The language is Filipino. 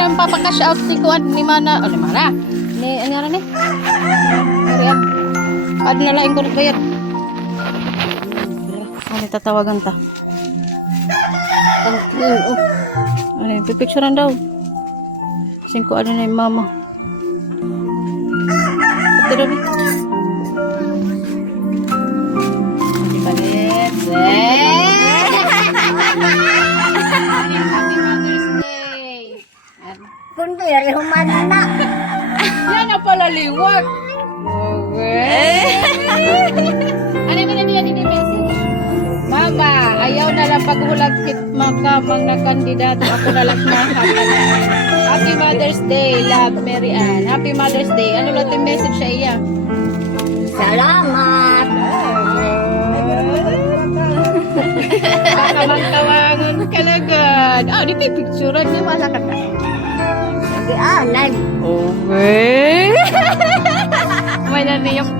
na papakash out ni Kuan ni Mana. Ni Mana. Ni ano nga ni? Marian. Ad na lain ko bayad. Ano tatawagan ta? Ano, pipicturean daw. Singko ano na yung mama. Pati daw. Palit. Happy Mother's Day. Kung kaya humana na. Yan na pala liwag. Okay. Ano yung nila ni message? Mama, ayaw na lang paghulag kit makamang na kandidato. Ako na lang na Happy Mother's Day, love, Mary Ann. Happy Mother's Day. Ano lang yung message sa iya? Salamat. Tawangan ka lagad. Di pipicturean ni Mala ka na. Sige, nag. Okay. May naniyok